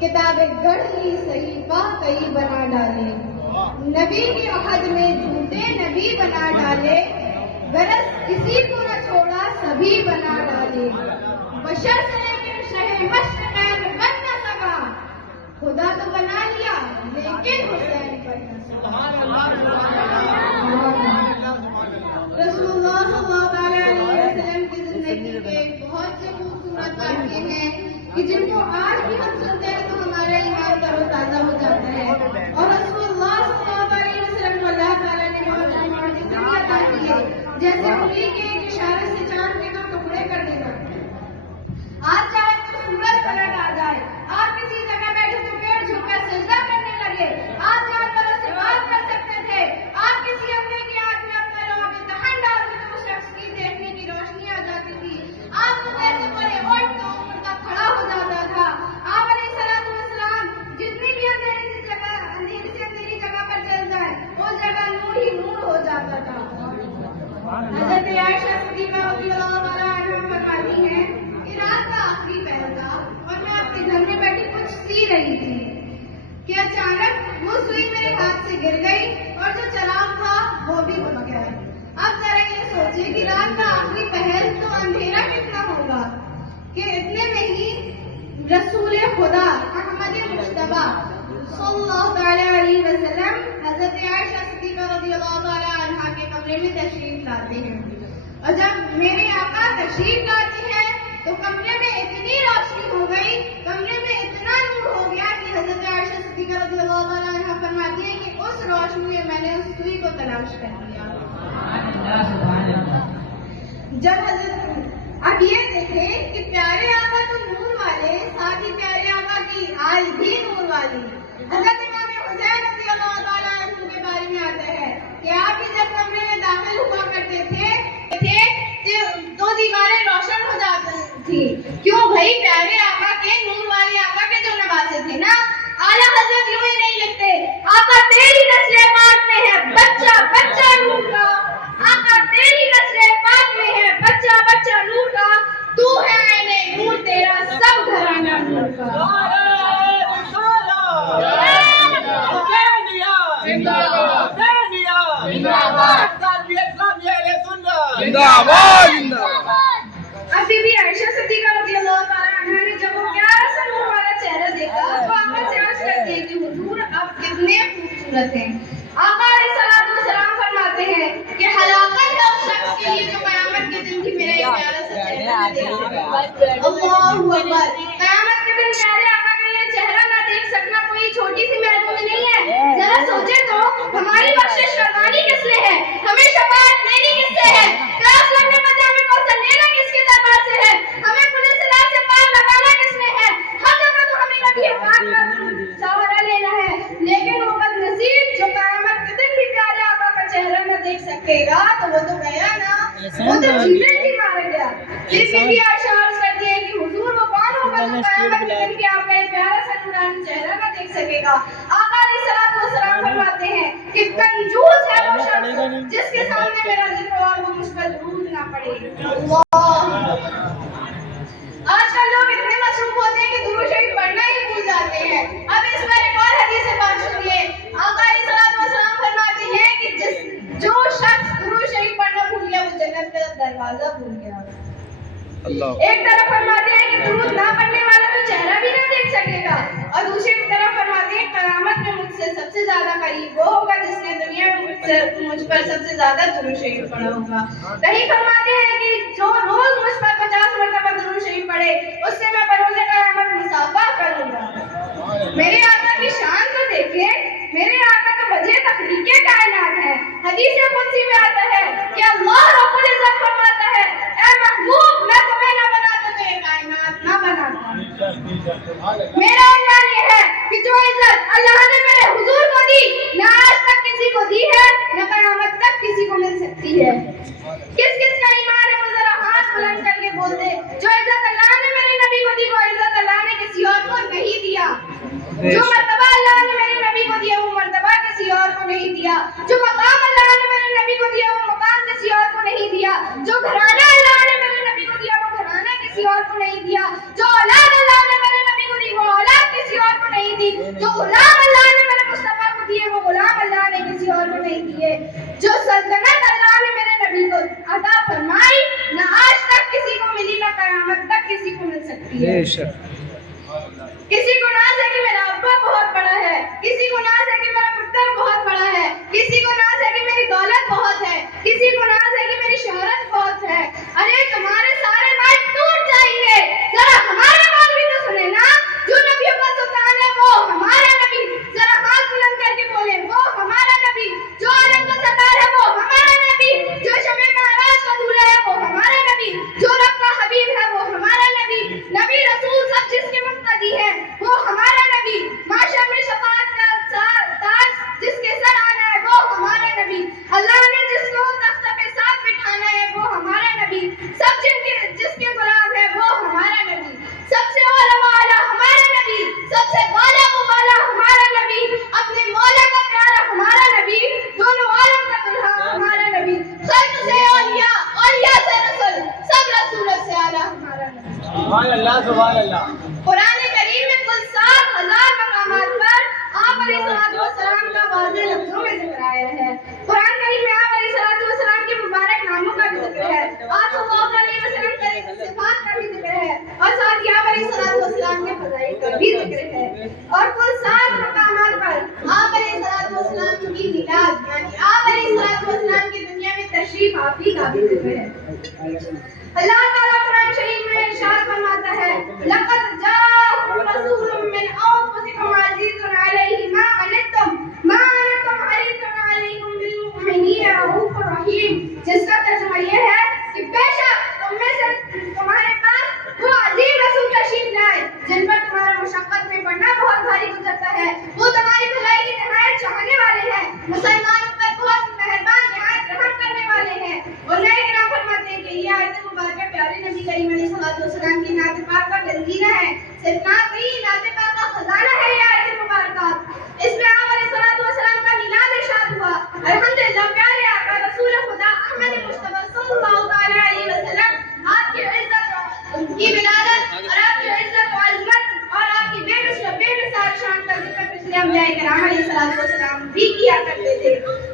کتاب گڑھ لی صحیفہ کئی بنا ڈالے، نبی کی عہد میں جھوٹے نبی بنا ڈالے، غرض کسی کو نہ چھوڑا سبھی بنا ڈالے، بشر سے لیکن شہ مشرقین بن نہ سکا، خدا تو بنا لیا لیکن حسین بن نہ سکا۔ رسول اللہ صلی اللہ علیہ وسلم کی زندگی کے بہت سے خوبصورت واقعے ہیں کہ جن کو آج بھی ہم سنتے ہیں تو ہمارا ایمان تر و تازہ ہو جاتا ہے، اور رسول اللہ صلی اللہ علیہ وسلم کو اللہ تعالیٰ نے معجزے عطا کیے، جیسے انگلی کے ایک اشارے سے چاند کے دو ٹکڑے کر دینا، آج چاہے تو سورج پلٹ آ جائے، آپ کسی جگہ بیٹھے تو پیڑ جھک کر سجدہ کرنے لگے، آپ جانوروں سے بات کر سکتے تھے، آپ کسی اپنے کی آنکھ میں اپنا لوگ امتحان ڈالتے تو اس شخص کی دیکھنے کی روشنی آ جاتی تھی، آپ کو جیسے بڑے اٹھ تو مردہ کھڑا ہو جاتا تھا، آپ علیہ السلام جتنی بھی اندھیری سے اندھیری جگہ پر چل جائے اس جگہ نور ہی نور ہو جاتا تھا۔ حضرت عائشہ صدیقہ رضی اللہ عنہا فرماتی ہیں کہ رات کا آخری پہر تھا اور میں اپنے گھر میں بیٹھی کچھ سی رہی تھی کہ اچانک وہ سوئی میرے ہاتھ سے گر گئی اور جو چراغ تھا وہ بھی بجھ گیا۔ اب ذرا یہ سوچے کہ رات کا آخری پہر تو اندھیرا کتنا ہوگا کہ اتنے میں ہی رسول خدا احمد مجتبیٰ صلی اللہ علیہ وسلم حضرت عائشہ صدیقہ رضی اللہ عنہا کے کمرے میں تشریف لاتے ہیں، اور جب میرے آقا تشریف لاتے ہیں تو کمرے میں اتنی روشنی ہو گئی، کمرے میں اتنا نور ہو گیا کہ حضرت عائشہ صدیقہ رضی اللہ عنہا فرماتی ہیں کہ اس روشنی میں میں نے اس سوئی کو تلاش کر لیا۔ جب حضرت اب یہ دیکھیں کہ پیارے آقا تو نور والے، ساتھ ہی پیارے آقا کی آل بھی نور والی، حضرت امام حسین رضی اللہ تعالیٰ عنہ کے بارے میں آتا ہے کہ آپ بھی جب کمرے میں داخل ہوا کرتے تھے تو دیواریں روشن ہو جاتی تھی، کیوں بھائی پیارے آقا کے نور والے آقا کے جو نواسے تھے نا، اعلیٰ حضرت یوں ہی نہیں لکھتے، آقا تیری نسل پاک میں ہے بچہ بچہ نور کا، آقا تیری نسل پاک میں ہے بچہ بچہ نور کا، تو ہے عین نور تیرا سب گھرانہ نور کا۔ اب بی بی عائشہ صدیقہ رضی اللہ تعالیٰ عنہا نے جب وہ پیارا سا نور والا چہرہ دیکھا تو آقا سے عرض کرتے ہیں کہ حضور آپ کتنے خوبصورت ہیں۔ آقا علیہ السلام فرماتے ہیں کہ ہلاکت ہے اس شخص کے لیے جو قیامت کے دن کی میرا یہ پیارا سا چہرہ نہ دیکھ سکے۔ اللہ اکبر، قیامت کے دن پیارے آقا کا یہ چہرہ نہ دیکھ سکنا کوئی چھوٹی سی محرومی نہیں ہے، ذرا سوچے تو ہماری بخشش کروانی کس نے ہے، ہمیں شفاعت دینی کس سے ہے، پیاس لگنے پر ہمیں کوثر لینا کس کے دربار سے ہے، ہمیں پولیس علاج سے پار لگانا کس نے ہے، ہر جگہ تو ہمیں نبی پاک کا سہارا لینا ہے، لیکن وہ بد نصیب جو قیامت کے دن بھی پیارے آقا کا چہرہ نہ دیکھ سکے گا تو وہ تو گیا نا، وہ تو جینے جی مارا گیا۔ پھر بی بی عائشہ عرض کرتی ہے کہ حضور وہ کون ہوگا جو قیامت کے دن بھی آپ کا یہ پیارا سا نورانی چہرہ نہ دیکھ سکے گا؟ آقا علیہ السلام فرماتے ہیں کہ کنجوس ہے وہ شخص جس کے سامنے میرا ذکر اور وہ مجھ پر درود نہ پڑے۔ آج کل لوگ اتنے مصروف ہوتے ہیں کہ درود شریف پڑھنا ہی بھول جاتے ہیں۔ اب اس پر ایک اور حدیث پاک سنیے، آقا علیہ السلام فرماتے ہیں کہ جو شخص درود شریف پڑھنا بھول گیا وہ جنت کا دروازہ بھول گیا۔ ایک طرف فرماتے ہیں کہ درود نہ پڑھنے والا تو چہرہ بھی نہ دیکھ سکے گا، اور دوسری طرف فرماتے ہیں قیامت میں مجھ سے سب سے زیادہ قریب وہ ہوگا جس نے دنیا میں مجھ پر سب سے زیادہ درود شریف پڑھا ہوگا۔ کہیں فرماتے ہیں کہ جو روز مجھ پر 50 مرتبہ درود شریف پڑھے اس سے میں بروز قیامت مصافحہ کروں گا۔ میرے آقا کی شان تو دیکھیں، میرے آقا تو وجہ تخلیق کائنات ہے۔ حدیث قدسی میں آتا ہے کہ اللہ رب العزت فرماتا ہے اے محبوب میں تمہیں نہ بناتا تو یہ کائنات نہ بناتا۔ میرا ایمان یہ ہے کہ جو عزت اللہ نے میرے حضور کو دی نہ آج تک کسی کو دی ہے نہ قیامت تک کسی کو مل سکتی ہے۔ کس کس کا ایمان ہے وہ ذرا ہاتھ بلند کر کے بول دے، جو عزت اللہ نے میرے نبی کو دی وہ عزت اللہ نے کسی اور کو نہیں دیا، جو مرتبہ اللہ نے میرے نبی کو دیا وہ مرتبہ کسی اور کو نہیں دیا، جو مقام اللہ نے میرے نبی کو دیا وہ مقام کسی اور کو نہیں دیا، جو گھرانہ اللہ نے میرے نبی کو دیا وہ گھرانہ کسی اور کو نہیں دیا، جو اولاد اللہ نے میرے نبی کو دی وہ اولاد کسی اور है। बेशक किसी को नाज है कि मेरा अब्बा बहुत बड़ा है, किसी को नाज है कि मेरा पुत्र बहुत बड़ा है, किसी को नाज है कि मेरी दौलत बहुत है, किसी को नाज है कि मेरी शोहरत बहुत है। अरे तुम्हारे सारे बाल टूट जाएंगे, जरा हमारे बाल भी तो सुने ना। जो नबियों का सुल्तान है वो हमारा नबी, जरा हाथ बुलंद करके बोले वो हमारा नबी। जो आलम का सरदार है वो हमारा नबी, जो शमे महराज का दूल्हा है वो हमारा नबी, जो रब का हबीब है वो हमारा नबी। नबी रसूल सब जिसके मुक्तदी है वो हमारा नबी। माशा में शफाअत का ताज जिसके सर आना है वो हमारा नबी। अल्लाह ने जिसको तख्त पे साथ बिठाना है वो हमारा नबी। सब जिसके गुलाम है वो हमारा नबी। सबसे औला वाला हमारा नबी, सबसे वाला वाला हमारा नबी, अपने मौला का प्यारा हमारा नबी, दोनों आलम का दुल्हा हमारा नबी। खैर से औलिया, औलिया से रसूल, सब रसूलों से आला हमारा नबी। सुभान अल्लाह सुभान अल्लाह। कुरान करीम में कुल 7,000 मकामात पर आप अलैहिस्सलाम का वाज़ेह लफ्ज़ों में जिक्र आया है। कुरान करीम में आप अलैहिस्सलाम के मुबारक नामों का भी जिक्र है, आप सल्लल्लाहु अलैहि वसल्लम के सिफात का भी जिक्र है, और साथ ही आप अलैहिस्सलाम के फज़ाइल का भी जिक्र है। और कुल 7 मकामात पर आप अलैहिस्सलाम की मिलाद यानी आप अलैहिस्सलाम की दुनिया में तशरीफ आफरी का भी जिक्र है। अल्लाह ताला कुरान शरीफ में इरशाद फरमाता है, लक़द जाअकुम रसूलुम मिन अंफुसिकुम अज़ीज़ुन अलैहि मा अनित्तुम हरीसुन अलैकुम बिल मुमिनीना रऊफ़ुर रहीम। जिसका तर्जुमा ये है कि बेशक तुम में से तुम्हारे पास वो अजीम रसूल तशरीफ लाए जिन पर तुम्हारा मुशक्कत में पड़ना बहुत भारी गुजरता है। वो तुम्हारी भलाई की निहायत चाहने वाले हैं, मुसलमानों पर बहुत मेहरबान निहायत रहम करने वाले हैं। और नए इनाम फरमाते हैं कि ये आयत मुबारक प्यारे नबी करीम अलैहिस्सलाम की नात पाक का गंजीरा है। सिर्फ नात नहीं, नात पाक का खजाना है ये आयत मुबारक। इसमें आप अलैहिस्सलाम का मिलाद इरशाद हुआ। अल्हम्दुलिल्लाह प्यारे आका रसूल खुदा अहमद मुस्तफा सल्लल्लाहु तआला अलैहि वसल्लम आपकी इज्जत की विलादत और आपकी इज्जत और अज़मत और आपकी बेमिसाल शान का जिक्र पिछले अंबिया किराम अलैहिस्सलाम भी किया करते थे।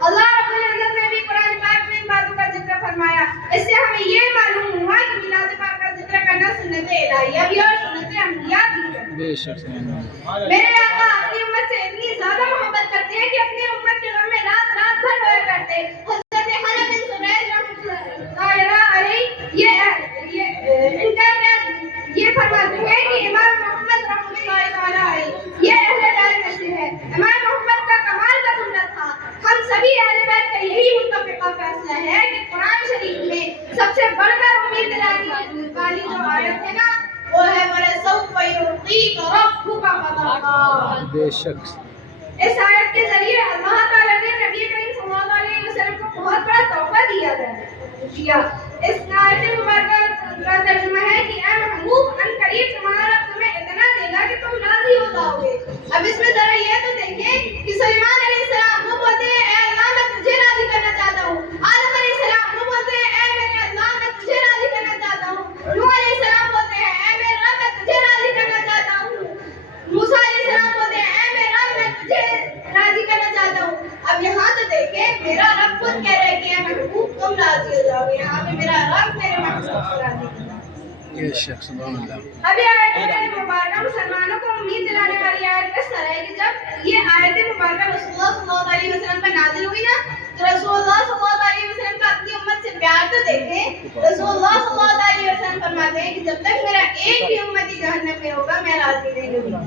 अल्लाह रब्बुल इज्जत ने भी कुरान पाक में इन बातों का जिक्र फरमाया। इससे हमें ये मालूम हुआ कि मिलाद पाक का जिक्र करना सुन्नत इलाहिया भी और सुन्नत अम्बिया भी है। बेशक मेरे आका अपनी उम्मत से इतनी ज्यादा मोहब्बत करते हैं कि अपनी उम्मत के गम में रात रात भर रोया करते। हज़रत हनफ बिन सुरैज रहमतुल्लाह अलैहि ये फरमाते हैं कि इमाम मोहम्मद रहमतुल्लाह अलैहि ये अहले बैत में से है। इमाम मोहम्मद का कमाल का जुमला था। हम सभी अहले बैत का यही मुत्तफ़िक़ा फैसला है कि कुरान शरीफ में सबसे बढ़कर उम्मीद दिलाने वाली जो आयत है ना वो है वलसौफ़ युअतीका रब्बुका फ़तरदा। बेशक इस आयत के जरिए अल्लाह ताला ने नबी करीम सल्लल्लाहु अलैहि वसल्लम को बहुत बड़ा तोहफा दिया। इस आयत मुबारक का तर्जुमा है कि ऐ महबूब अनकरीब तुम्हारा रब तुम्हें इतना देगा कि तुम राजी हो जाओगे। अब इसमें जरा ये तो देखें कि सुलेमान अलैहिस्सलाम वो बोलते हैं ऐ अल्लाह मैं तुझे राजी करना चाहता हूँ। आदम अलैहिस्सलाम वो बोलते हैं ऐ मेरे अल्लाह मैं तुझे राजी करना चाहता हूँ। नूह अलैहिस्सलाम बोलते हैं ऐ मेरे रब मैं तुझे राजी करना चाहता हूँ। मूसा अलैहिस्सलाम बोलते हैं ऐ मेरे रब मैं तुझे राजी करना चाहता हूँ। अब यहाँ तो देखें मेरा रब खुद कह रहे हैं कि ऐ महबूब तुम राजी हो जाओगे। यहाँ पे मेरा रब मेरे महबूब को राजी कर रहा है। बेशक सुभान अल्लाह। अब ये आयत मुबारक मुसलमानों को उम्मीद दिलाने वाली आयत किस तरह है कि जब ये आयत मुबारक रसूलुल्लाह सल्लल्लाहु अलैहि वसल्लम पर नाज़िल हुई ना तो रसूलुल्लाह सल्लल्लाहु अलैहि वसल्लम का अपनी उम्मत से प्यार तो देखें। रसूलुल्लाह सल्लल्लाहु अलैहि वसल्लम फरमाते हैं कि जब तक मेरा एक भी उम्मती जहन्नम में होगा मैं राजी नहीं होगा।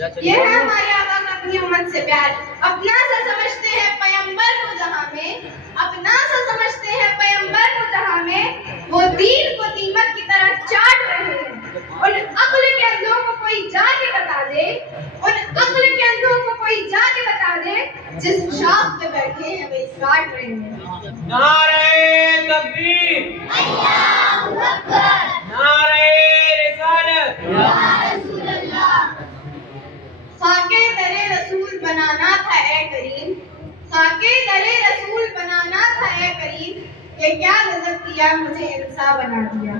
ये है हमारे आका का अपनी उम्मत से प्यार। अपना सा समझते हैं पैगंबर को जहां में, अपना सा समझते हैं पैगंबर को जहां में, वो दीन को दीमक की तरह चाट रहे हैं। उन अक्ल के अंधों को कोई जाके बता दे, उन अक्ल के अंधों को कोई जाके बता दे जिस शाख पे बैठे हैं वे काट रहे हैं। नारे तकबीर, अल्लाहु अकबर, नारे रिसालत, या रसूल अल्लाह। खाके दरे रसूल बनाना था ए करीम, खाके दरे रसूल बनाना था ए करीम, ये क्या गजब किया मुझे इंसान बना दिया।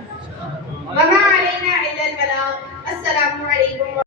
वमा अलैना इल्लल बलाग। अस्सलामु अलैकुम।